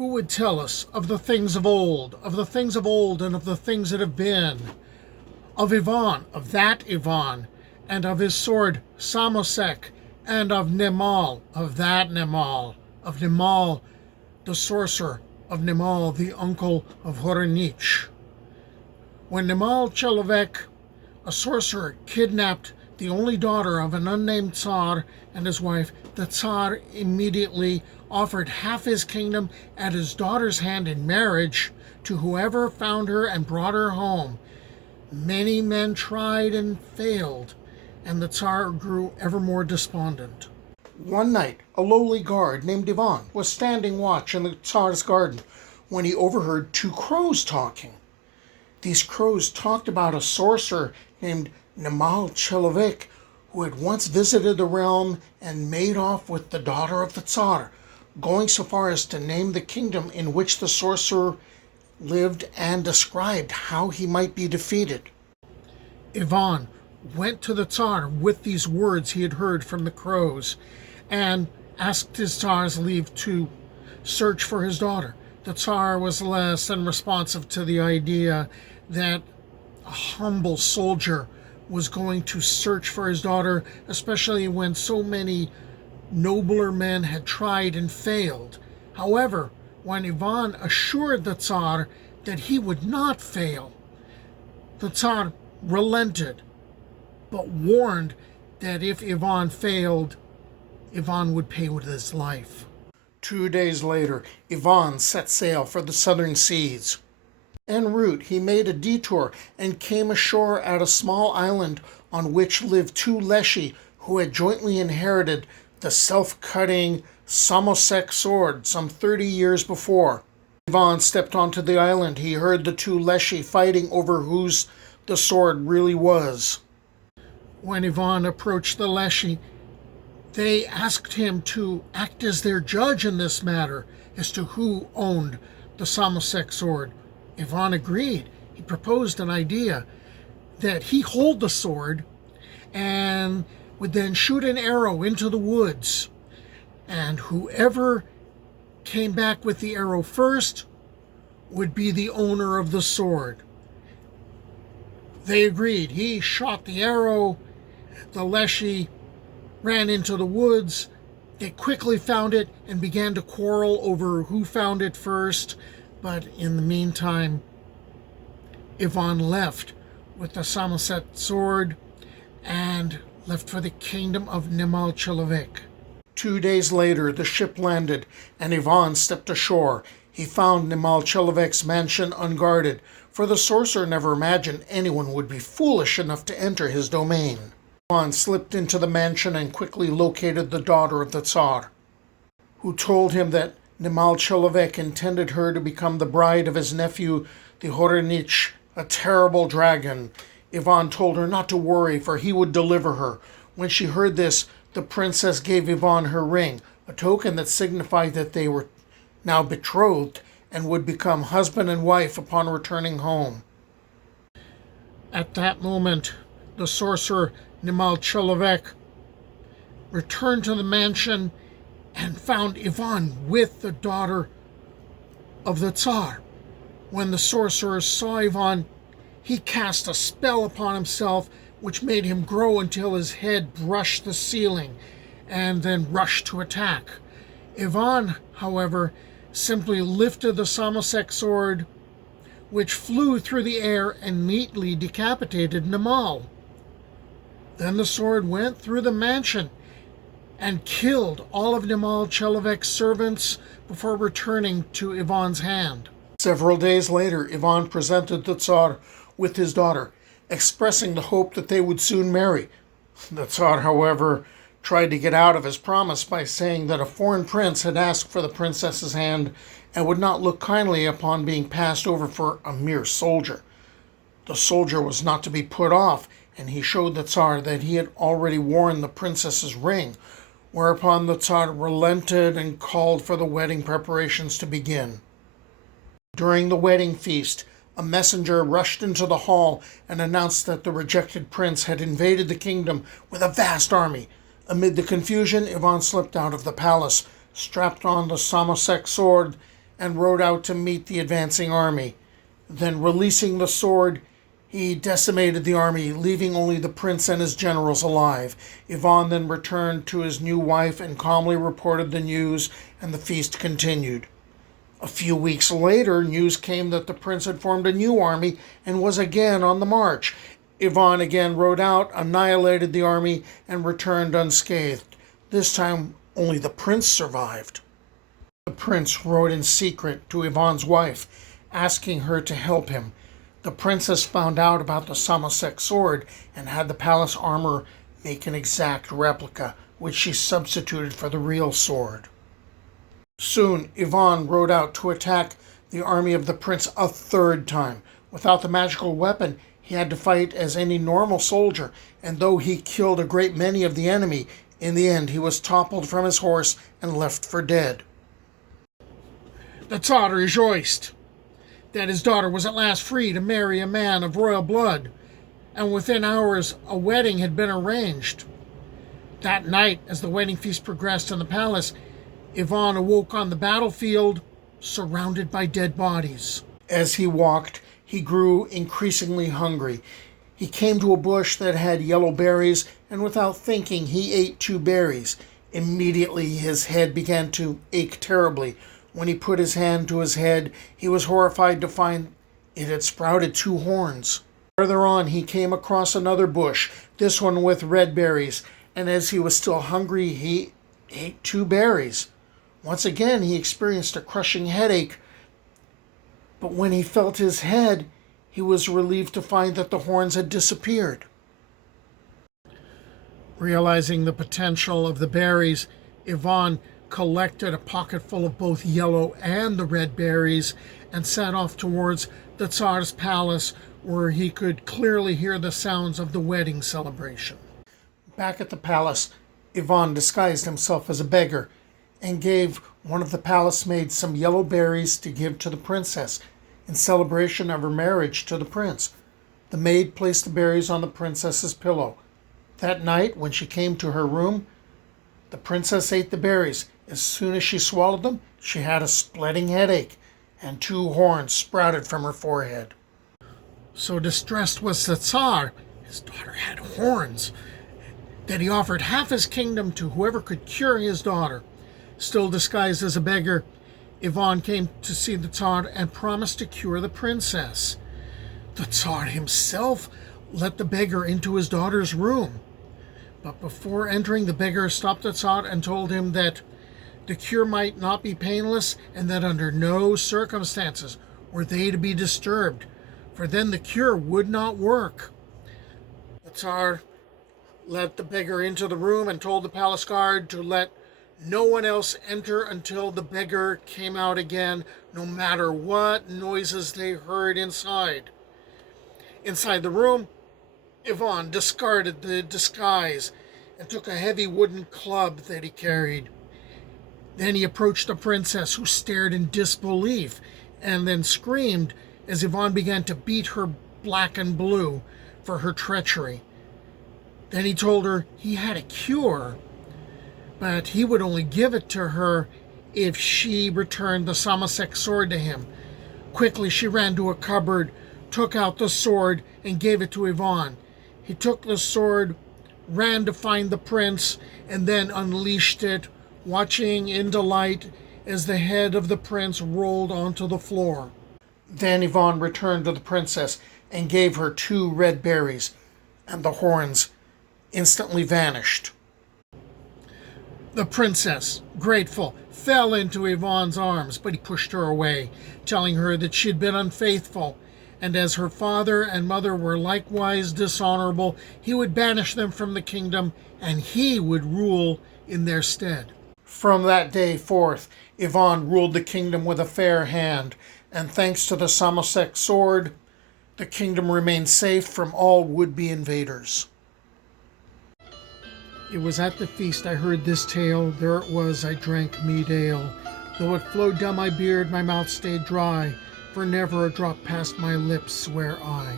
Who would tell us of the things of old, and of the things that have been, of Ivan, of that Ivan, and of his sword Samosek, and of Nemal, of that Nemal, of Nemal, the sorcerer, of Nemal, the uncle of Horonich. When Nemal Chelovek, a sorcerer, kidnapped the only daughter of an unnamed Tsar and his wife, the Tsar immediately offered half his kingdom and his daughter's hand in marriage to whoever found her and brought her home. Many men tried and failed, and the Tsar grew ever more despondent. One night, a lowly guard named Ivan was standing watch in the Tsar's garden when he overheard two crows talking. These crows talked about a sorcerer named Nemal Chelovek, who had once visited the realm and made off with the daughter of the Tsar, going so far as to name the kingdom in which the sorcerer lived and described how he might be defeated. Ivan went to the Tsar with these words he had heard from the crows and asked his Tsar's leave to search for his daughter. The Tsar was less than responsive to the idea that a humble soldier was going to search for his daughter, especially when so many nobler men had tried and failed. However, when Ivan assured the Tsar that he would not fail, the Tsar relented, but warned that if Ivan failed, Ivan would pay with his life. 2 days later, Ivan set sail for the southern seas. En route, he made a detour and came ashore at a small island on which lived two Leshy who had jointly inherited the self-cutting Samosek sword some 30 years before. Ivan stepped onto the island. He heard the two Leshy fighting over whose the sword really was. When Ivan approached the Leshy, they asked him to act as their judge in this matter as to who owned the Samosek sword. Ivan agreed. He proposed an idea that he hold the sword and would then shoot an arrow into the woods, and whoever came back with the arrow first would be the owner of the sword. They agreed. He shot the arrow. The Leshy ran into the woods. They quickly found it and began to quarrel over who found it first. But in the meantime, Ivan left with the Samosek sword and left for the kingdom of Nemal Chelovek. 2 days later, the ship landed and Ivan stepped ashore. He found Nemal Chelovek's mansion unguarded, for the sorcerer never imagined anyone would be foolish enough to enter his domain. Ivan slipped into the mansion and quickly located the daughter of the Tsar, who told him that Nemal Chelovek intended her to become the bride of his nephew, the Horonich, a terrible dragon. Ivan told her not to worry, for he would deliver her. When she heard this, the princess gave Ivan her ring, a token that signified that they were now betrothed and would become husband and wife upon returning home. At that moment, the sorcerer Nemal Chelovek returned to the mansion and found Ivan with the daughter of the Tsar. When the sorcerer saw Ivan, he cast a spell upon himself which made him grow until his head brushed the ceiling and then rushed to attack. Ivan, however, simply lifted the Samosek sword, which flew through the air and neatly decapitated Nemal. Then the sword went through the mansion and killed all of Nemal Chelovek's servants before returning to Ivan's hand. Several days later, Ivan presented the Tsar with his daughter, expressing the hope that they would soon marry. The Tsar, however, tried to get out of his promise by saying that a foreign prince had asked for the princess's hand and would not look kindly upon being passed over for a mere soldier. The soldier was not to be put off, and he showed the Tsar that he had already worn the princess's ring, whereupon the Tsar relented and called for the wedding preparations to begin. During the wedding feast, a messenger rushed into the hall and announced that the rejected prince had invaded the kingdom with a vast army. Amid the confusion, Ivan slipped out of the palace, strapped on the Samosek sword, and rode out to meet the advancing army. Then, releasing the sword, he decimated the army, leaving only the prince and his generals alive. Ivan then returned to his new wife and calmly reported the news, and the feast continued. A few weeks later, news came that the prince had formed a new army and was again on the march. Ivan again rode out, annihilated the army, and returned unscathed. This time, only the prince survived. The prince rode in secret to Ivan's wife, asking her to help him. The princess found out about the Samosek sword and had the palace armor make an exact replica, which she substituted for the real sword. Soon, Ivan rode out to attack the army of the prince a third time. Without the magical weapon, he had to fight as any normal soldier, and though he killed a great many of the enemy, in the end he was toppled from his horse and left for dead. The Tsar rejoiced that his daughter was at last free to marry a man of royal blood, and within hours a wedding had been arranged. That night, as the wedding feast progressed in the palace, Ivan awoke on the battlefield, surrounded by dead bodies. As he walked, he grew increasingly hungry. He came to a bush that had yellow berries, and without thinking, he ate 2 berries. Immediately, his head began to ache terribly. When he put his hand to his head, he was horrified to find it had sprouted 2 horns. Further on, he came across another bush, this one with red berries, and as he was still hungry, he ate 2 berries. Once again, he experienced a crushing headache, but when he felt his head, he was relieved to find that the horns had disappeared. Realizing the potential of the berries, Ivan collected a pocketful of both yellow and the red berries and set off towards the Tsar's palace, where he could clearly hear the sounds of the wedding celebration. Back at the palace, Ivan disguised himself as a beggar and gave one of the palace maids some yellow berries to give to the princess in celebration of her marriage to the prince. The maid placed the berries on the princess's pillow. That night, when she came to her room, the princess ate the berries. As soon as she swallowed them, she had a splitting headache, and 2 horns sprouted from her forehead. So distressed was the Tsar, his daughter had horns, that he offered half his kingdom to whoever could cure his daughter. Still disguised as a beggar, Ivan came to see the Tsar and promised to cure the princess. The Tsar himself let the beggar into his daughter's room. But before entering, the beggar stopped the Tsar and told him that the cure might not be painless and that under no circumstances were they to be disturbed, for then the cure would not work. The Tsar let the beggar into the room and told the palace guard to let no one else enter until the beggar came out again, no matter what noises they heard inside. Inside the room, Ivan discarded the disguise and took a heavy wooden club that he carried. Then he approached the princess, who stared in disbelief and then screamed as Ivan began to beat her black and blue for her treachery. Then he told her he had a cure, but he would only give it to her if she returned the Samosek sword to him. Quickly, she ran to a cupboard, took out the sword, and gave it to Ivan. He took the sword, ran to find the prince, and then unleashed it, watching in delight as the head of the prince rolled onto the floor. Then Ivan returned to the princess and gave her 2 red berries, and the horns instantly vanished. The princess, grateful, fell into Ivan's arms, but he pushed her away, telling her that she had been unfaithful, and as her father and mother were likewise dishonorable, he would banish them from the kingdom, and he would rule in their stead. From that day forth, Ivan ruled the kingdom with a fair hand, and thanks to the Samosek sword, the kingdom remained safe from all would-be invaders. It was at the feast I heard this tale, there it was I drank mead ale. Though it flowed down my beard, my mouth stayed dry, for never a drop passed my lips, swear I.